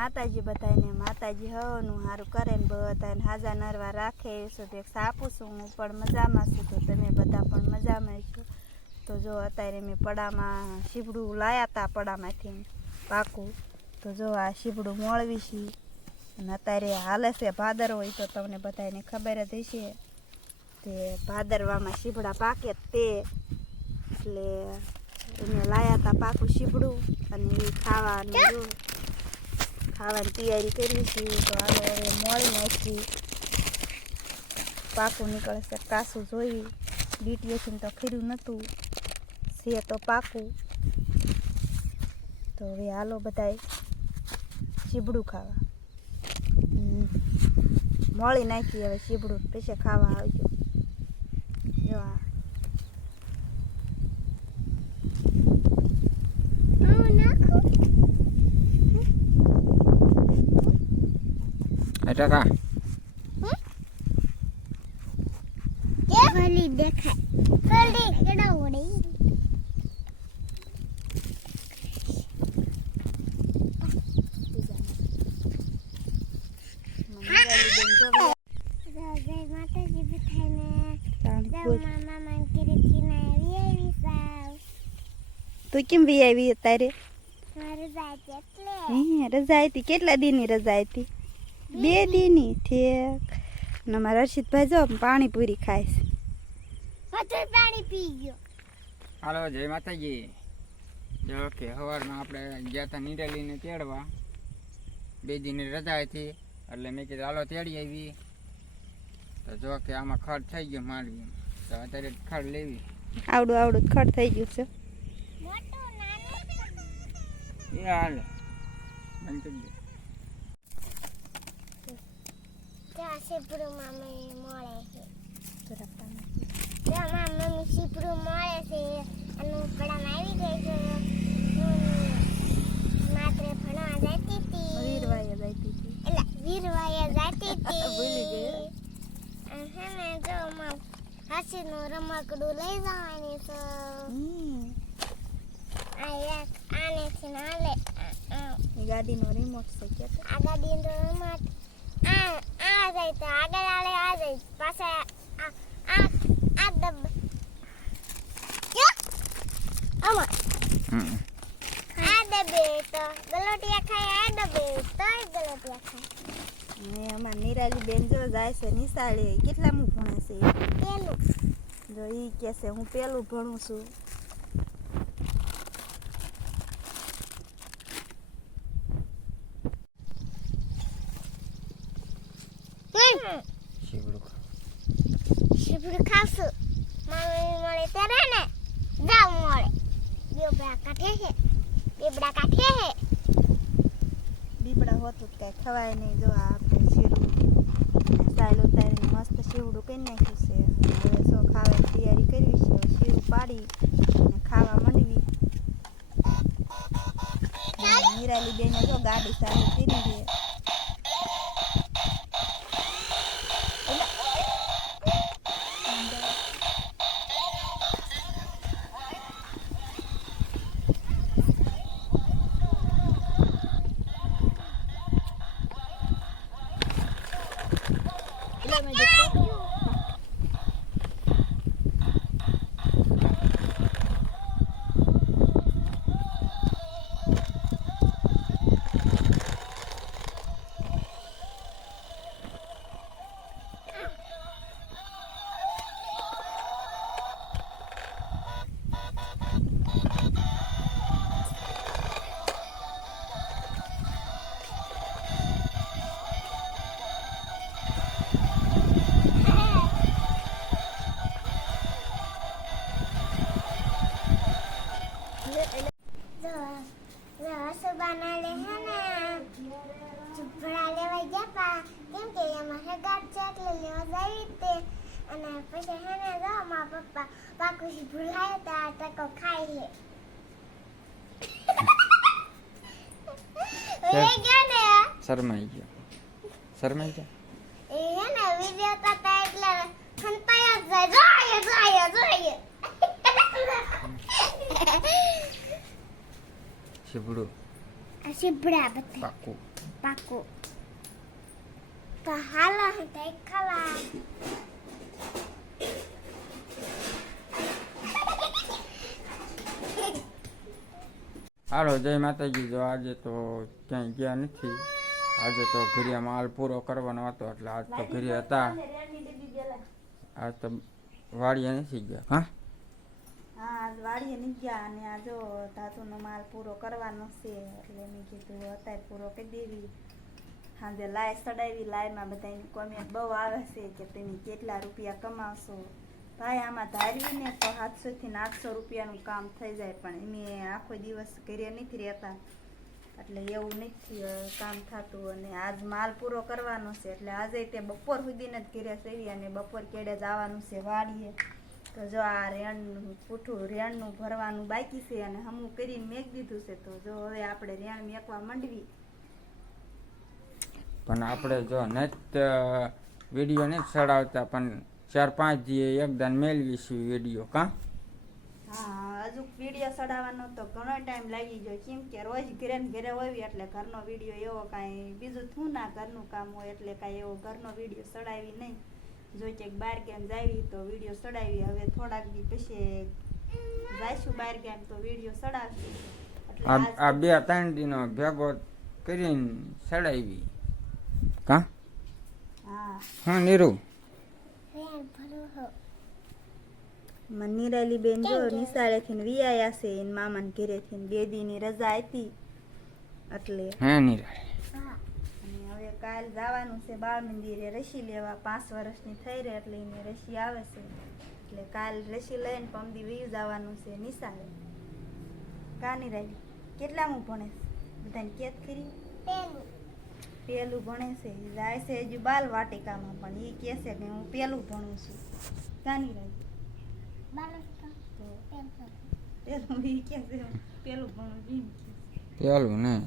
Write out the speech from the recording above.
માતાજી બધાને માતાજી હવનું સારું કરે ને બધાને હાજા નરવા રાખે શુભેચ્છા આપું છું હું પણ મજામાં છું, તો તમે બધા પણ મજામાં છો. તો જો અત્યારે મેં પડામાં શીબડું લાયા હતા પડામાંથી પાકું. તો જો આ શીબડું મોળવી છે. અને અત્યારે હાલે છે ભાદર હોય તો તમને બધાને ખબર જ હશે. તે ભાદરવામાં શીબડા પાકે તે. એટલે એને લાયા હતા પાકું શીબડું અને એ ખાવાનું ખાવાની તૈયારી કરી છે, તો હવે હવે મોળી નાખી. પાકું નીકળે છે, કાસું જોઈ. ડીટીએસને તો ખીરું નહોતું છે તો પાકું. તો હવે હાલો બધાય ચીબડું ખાવા. મોળી નાખી, હવે ચીબડું પછી ખાવા આવજો જો આ ટકા ગલી દેખાય ગલી કેડા ઓડી નિરાલીબેન જો હવે જય માતાજી બધાને તાણ જય બોલ. મામા મન કીર્તિ ના આવી આવી સાવ તું કેમ વી આવી તારે મારું જાય એટલે હે રજા હતી કેટલા દીની રજા હતી બે દીની થેક ને અમારા હર્ષિતભાઈ જો પાણીપુરી ખાઈશ છે. બધું પાણી પી ગયો. હાલો જય માતાજી. જો કે સવારમાં આપણે ગયા હતા નીરેલીને તેડવા. બે દિનની રજા હતી એટલે મેં કીધું હાલો તેડી આવી. તો જો કે આમાં ખડ થઈ ગયો મારવી તો અત્યારે ખડ લેવી. આવડું આવડું ખડ થઈ ગયું છે. એ હાલ. બંધ કરી દે ત્યાં શીપડું મામી મળે છે. ત્યાં મમ્મી શીપડું મળે છે અને હું પડામાં આવી ગઈ છે હું માત્ર ભણવા જતી હતી વીરવાઈએ જાતી હતી એટલે વીરવાયા જાતી હતી ભૂલી ગઈ. અને હે ને જો માં હાસીનું રમકડું લઈ જવાની હમ. આ એક આનેથી ને એ ગાડીનો રિમોટ છે કે તો. આ ગાડીનો રમત આ આ જાય તો આગળ આલે આ જાય પાછા આ આ આ ડબ આમાં. આ ડબે તો. ગલોટિયા ખાય આ દબે તોય ગલોટિયા ખાય. અમાર નિરાલી બેન જો જાય છે નિશાળે કેટલામું ભણે છે? પેલું જો ઈ કે છે હું પેલું ભણું છું શીવડું ખા. શીપડું ખાવશું મમ્મી મળે ત્યારે ને જાવ મળે. બેબડા કાઢે છે. બેબડા કાઢે છે દીપડા હોતું કાંઈ ખવાય નહીં. જો આપણે શીરું સાયલ ઉતારીને મસ્ત શીવડું કરી નાખ્યું છે. હવે જો ખાવાની તૈયારી કરવી છે. શીરું પાડી અને ખાવા માંડવી. નિરાલી બેને જો ગાડી ચાલુ કરી છે. અને પછી હેને જો મારા પપ્પા પાકુશી ભૂલાય તો ટકો ખાઈ લે. એ ગયા ને? શરમાઈ ગયો. શરમાઈ ગયો? એ હે વિડિયો તાતા એટલે ખંતાયા જ જાય. જાય જાય શીભડા બધા. પાકું. પાકું. તો હાલો ખાવા. હાલો, જય માતાજી. જો આજે તો ક્યાંય ગયા નથી. આજે તો ઘરે માલ પૂરો કરવાનો હતો, એટલે આજ તો ઘરે હતા. આજ તો વાડીએ નથી ગયા. હા? વાડીએ નહીં અને આ જો ધાતુનો માલ પૂરો કરવાનો છે, એટલે મેં કીધું અત્યારે પૂરો કરી દેવી. સાંજે લાય ચડાવી લાયમાં બધાની કોમેન્ટ બહુ આવે છે કે તમે કેટલા રૂપિયા કમાવશો. ભાઈ, આમાં ધારવીને તો સાતસોથી આઠસો રૂપિયાનું કામ થઈ જાય, પણ એમે આખો દિવસ ઘરે નથી રહેતા. એટલે એવું નથી કામ થતું. અને આજ માલ પૂરો કરવાનો છે, એટલે આજે તે બપોર સુધીને જ ઘરે સેવી અને બપોર કેડે જવાનું છે, વાડીએ. તો જો આ રેણનું પૂઠું, રેણનું ભરવાનું બાકી છે, અને હમું કરીને મેક દીધું છે, તો જો હવે આપણે રેણ મેકવા માંડવી. પણ આપણે જો નેટ વીડિયો નથી ચડાવતા પણ ચાર પાંચ દીએ એકદમ મેળવીશું વીડિયો કા? હા હજુ વીડિયો ચડાવવાનો તો ઘણો ટાઈમ લાગી ગયો. કેમ કે રોજ ઘરે ને ઘરે હોય એટલે ઘરનો વીડિયો એવો કાંઈ બીજું થું ના ઘરનું કામ હોય એટલે કાંઈ એવો ઘરનો વીડિયો ચડાવી નહીં. જો કે બહાર ગેમ જાવી તો વીડિયો ચડાવી. હવે થોડાક દી પછી જાઈશું બહાર ગેમ તો વીડિયો ચડાવશું. આ બે ત્રણ દિનો ભેગો કરીને ચડાવી. કા? હા. હા નીરુ ભરું નિરાલી બેન જો નિશાળેથી ને વિયાયા છે એન મામાને ઘરેથી ને બે દીની રજા હતી એટલે હે નીરા હા. અને હવે કાલ જવાનું છે બાળ મંદિરે રસી લેવા. પાંચ વર્ષની થઈ રહે એટલે એને રસી આવે છે. એટલે કાલ રસી લઈને પમદી વીયું જવાનું છે નિશાળે. કા રાજી કેટલામું ભણે બધાને કેત કરી? પેલું પહેલું ભણે છે એ જાય છે હજુ બાલ વાટિકામાં પણ એ કહે છે કે હું પહેલું ભણું છું. કાની રહી. પેલું એ કહે પેલું ભણું પહેલું નહીં